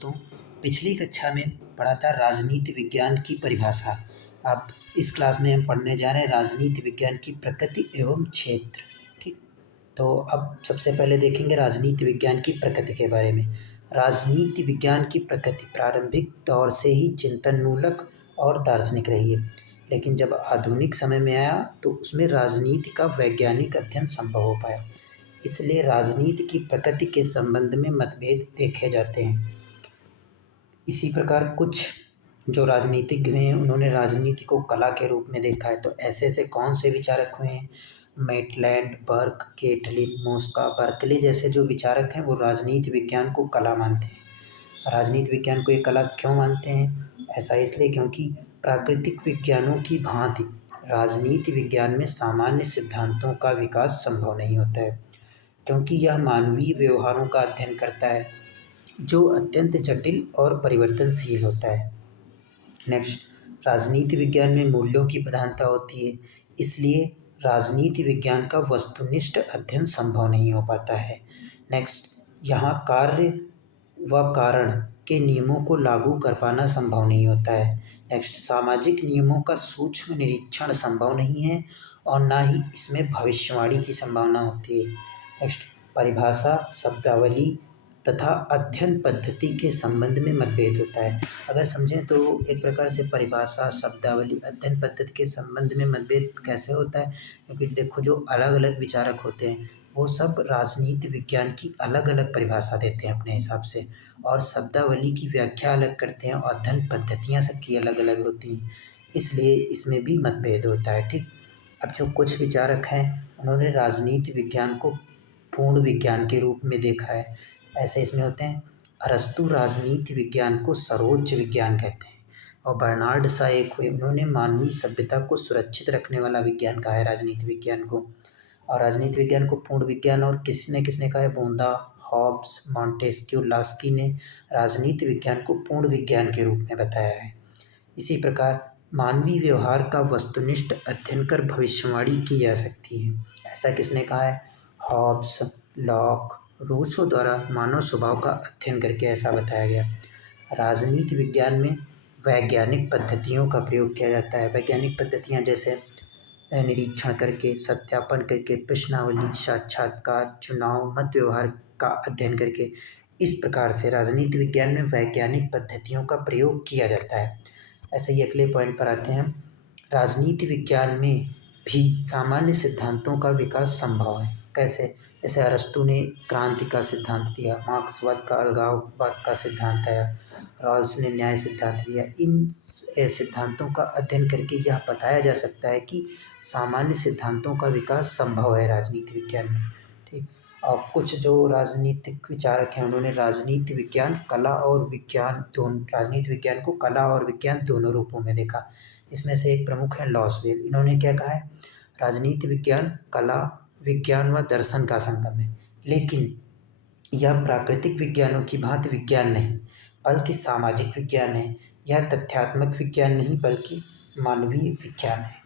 तो पिछली कक्षा में पढ़ा था राजनीति विज्ञान की परिभाषा। अब इस क्लास में हम पढ़ने जा रहे हैं राजनीति विज्ञान की प्रकृति एवं क्षेत्र। ठीक, तो अब सबसे पहले देखेंगे राजनीति विज्ञान की प्रकृति के बारे में। राजनीति विज्ञान की प्रकृति प्रारंभिक दौर से ही चिंतनमूलक और दार्शनिक रही है, लेकिन जब आधुनिक समय में आया तो उसमें राजनीति का वैज्ञानिक अध्ययन संभव हो पाया। इसलिए राजनीति की प्रकृति के संबंध में मतभेद देखे जाते हैं। इसी प्रकार कुछ जो राजनीतिज्ञ हैं उन्होंने राजनीति को कला के रूप में देखा है। तो ऐसे कौन से विचारक हुए हैं? Maitland, Burke, Catlin, Mosca, Berkeley जैसे जो विचारक हैं वो राजनीति विज्ञान को कला मानते हैं। राजनीति विज्ञान को एक कला क्यों मानते हैं? ऐसा इसलिए क्योंकि प्राकृतिक विज्ञानों की भांति राजनीति विज्ञान में सामान्य सिद्धांतों का विकास संभव नहीं होता है, क्योंकि यह मानवीय व्यवहारों का अध्ययन करता है जो अत्यंत जटिल और परिवर्तनशील होता है। नेक्स्ट, राजनीति विज्ञान में मूल्यों की प्रधानता होती है, इसलिए राजनीति विज्ञान का वस्तुनिष्ठ अध्ययन संभव नहीं हो पाता है। नेक्स्ट, यहाँ कार्य व कारण के नियमों को लागू कर पाना संभव नहीं होता है। नेक्स्ट, सामाजिक नियमों का सूक्ष्म निरीक्षण संभव नहीं है और ना ही इसमें भविष्यवाणी की संभावना होती है। नेक्स्ट, परिभाषा, शब्दावली तथा अध्ययन पद्धति के संबंध में मतभेद होता है। अगर समझें तो एक प्रकार से परिभाषा, शब्दावली, अध्ययन पद्धति के संबंध में मतभेद कैसे होता है? क्योंकि देखो जो अलग अलग विचारक होते हैं वो सब राजनीति विज्ञान की अलग अलग परिभाषा देते हैं अपने हिसाब से, और शब्दावली की व्याख्या अलग करते हैं और अध्ययन पद्धतियाँ सबकी अलग अलग होती हैं, इसलिए इसमें भी मतभेद होता है। ठीक, अब जो कुछ विचारक हैं उन्होंने राजनीति विज्ञान को पूर्ण विज्ञान के रूप में देखा है। ऐसे इसमें होते हैं अरस्तु राजनीति विज्ञान को सर्वोच्च विज्ञान कहते हैं, और बर्नार्ड शॉ एक हुए, उन्होंने मानवीय सभ्यता को सुरक्षित रखने वाला विज्ञान कहा है राजनीति विज्ञान को। और राजनीति विज्ञान को पूर्ण विज्ञान और किसने कहा है? बोंदा, हॉब्स, मॉन्टेस्क्यू, लास्की ने राजनीति विज्ञान को पूर्ण विज्ञान के रूप में बताया है। इसी प्रकार मानवीय व्यवहार का वस्तुनिष्ठ अध्ययन कर भविष्यवाणी की जा सकती है, ऐसा किसने कहा है? हॉब्स, लॉक, रूसो द्वारा मानव स्वभाव का अध्ययन करके ऐसा बताया गया। राजनीति विज्ञान में वैज्ञानिक पद्धतियों का प्रयोग किया जाता है। वैज्ञानिक पद्धतियाँ जैसे निरीक्षण करके, सत्यापन करके, प्रश्नावली, साक्षात्कार, चुनाव, मत व्यवहार का अध्ययन करके, इस प्रकार से राजनीति विज्ञान में वैज्ञानिक पद्धतियों का प्रयोग किया जाता है। ऐसे ही अगले पॉइंट पर आते हैं। राजनीति विज्ञान में भी सामान्य सिद्धांतों का विकास संभव है। कैसे? जैसे अरस्तु ने क्रांति का सिद्धांत दिया, मार्क्सवाद का अलगाववाद का सिद्धांत आया, रॉल्स ने न्याय सिद्धांत दिया। इन सिद्धांतों का अध्ययन करके यह बताया जा सकता है कि सामान्य सिद्धांतों का विकास संभव है राजनीति विज्ञान में। ठीक, और कुछ जो राजनीतिक विचारक हैं उन्होंने राजनीति विज्ञान को कला और विज्ञान दोनों रूपों में देखा। इसमें से एक प्रमुख है लॉसवेल। इन्होंने क्या कहा है? राजनीति विज्ञान कला, विज्ञान व दर्शन का संगम है, लेकिन यह प्राकृतिक विज्ञानों की भांति विज्ञान नहीं बल्कि सामाजिक विज्ञान है। यह तथ्यात्मक विज्ञान नहीं बल्कि मानवीय विज्ञान है।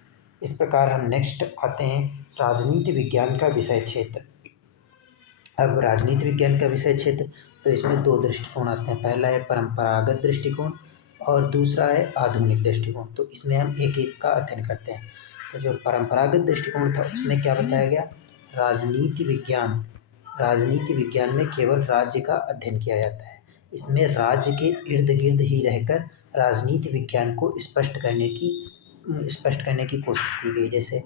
इस प्रकार हम नेक्स्ट आते हैं राजनीति विज्ञान का विषय क्षेत्र। अब राजनीति विज्ञान का विषय क्षेत्र, तो इसमें दो दृष्टिकोण आते हैं। पहला है परंपरागत दृष्टिकोण और दूसरा है आधुनिक दृष्टिकोण। तो इसमें हम एक एक का अध्ययन करते हैं। तो जो परंपरागत दृष्टिकोण था उसमें क्या बताया गया? राजनीति विज्ञान में केवल राज्य का अध्ययन किया जाता है। इसमें राज्य के इर्द गिर्द ही रहकर राजनीति विज्ञान को स्पष्ट करने की कोशिश की गई। जैसे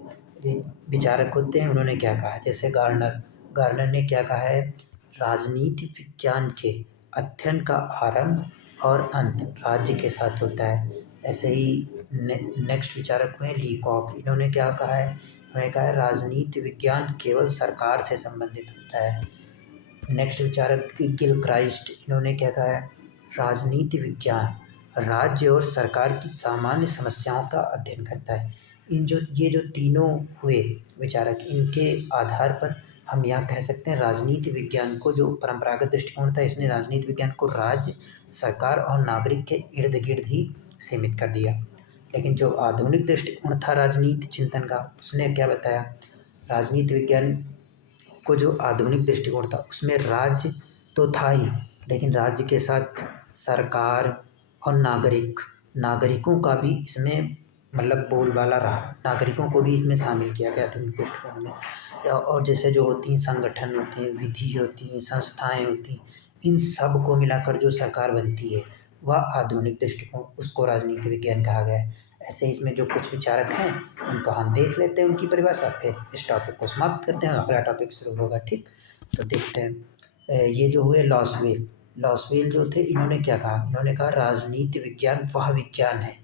विचारक होते हैं उन्होंने क्या कहा? जैसे गार्नर ने क्या कहा है? राजनीति विज्ञान के अध्ययन का आरंभ और अंत राज्य के साथ होता है। ऐसे ही नेक्स्ट विचारक हुए लीकॉक। इन्होंने क्या कहा है? उन्होंने कहा है राजनीति विज्ञान केवल सरकार से संबंधित होता है। नेक्स्ट विचारक गिलक्राइस्ट। इन्होंने क्या कहा है? राजनीति विज्ञान राज्य और सरकार की सामान्य समस्याओं का अध्ययन करता है। ये जो तीनों हुए विचारक, इनके आधार पर हम यह कह सकते हैं राजनीति विज्ञान को, जो परंपरागत दृष्टिकोण था इसने राजनीति विज्ञान को राज्य, सरकार और नागरिक के इर्द गिर्द ही सीमित कर दिया। लेकिन जो आधुनिक दृष्टिकोण था राजनीति चिंतन का, उसने क्या बताया? राजनीति विज्ञान को जो आधुनिक दृष्टिकोण था उसमें राज्य तो था ही, लेकिन राज्य के साथ सरकार और नागरिकों का भी इसमें मतलब बोलबाला रहा। नागरिकों को भी इसमें शामिल किया गया था पृष्ठभूमि में। और जैसे जो होती हैं संगठन होते हैं, विधि होती हैं, संस्थाएँ होती हैं, इन सब को मिलाकर जो सरकार बनती है वह आधुनिक दृष्टिकोण, उसको राजनीति विज्ञान कहा गया है। ऐसे इसमें जो कुछ विचारक हैं उनको हम देख लेते हैं, उनकी परिभाषा, फिर इस टॉपिक को समाप्त करते हैं, अगला टॉपिक शुरू होगा। ठीक, तो देखते हैं। ये जो हुए लॉसवेल जो थे, इन्होंने क्या कहा? इन्होंने कहा राजनीति विज्ञान वह विज्ञान है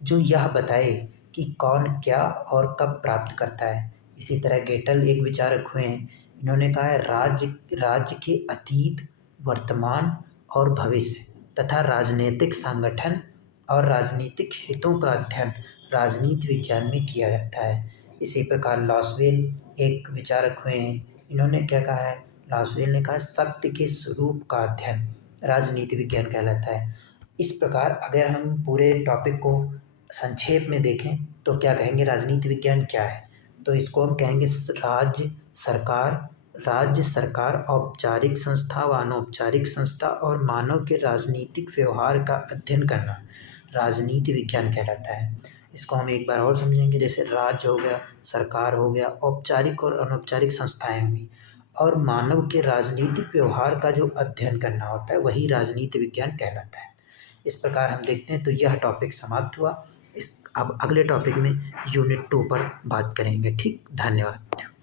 जो यह बताए कि कौन क्या और कब प्राप्त करता है। इसी तरह गेटल एक विचारक हुए हैं, इन्होंने कहा है राज्य के अतीत, वर्तमान और भविष्य तथा राजनीतिक संगठन और राजनीतिक हितों का अध्ययन राजनीति विज्ञान में किया जाता है। इसी प्रकार लॉसवेल एक विचारक हुए हैं, इन्होंने क्या कहा है? लॉसवेल ने कहा सत्य के स्वरूप का अध्ययन राजनीति विज्ञान कहलाता है। इस प्रकार अगर हम पूरे टॉपिक को संक्षेप में देखें तो क्या कहेंगे? राजनीति विज्ञान क्या है? तो इसको हम कहेंगे राज्य सरकार, औपचारिक संस्था व अनौपचारिक संस्था और मानव के राजनीतिक व्यवहार का अध्ययन करना राजनीति विज्ञान कहलाता है। इसको हम एक बार और समझेंगे। जैसे राज्य हो गया, सरकार हो गया, औपचारिक और अनौपचारिक संस्थाएं हुई, और मानव के राजनीतिक व्यवहार का जो अध्ययन करना होता है वही राजनीति विज्ञान कहलाता है। इस प्रकार हम देखते हैं तो यह टॉपिक समाप्त हुआ। अब अगले टॉपिक में यूनिट 2 पर बात करेंगे। ठीक, धन्यवाद।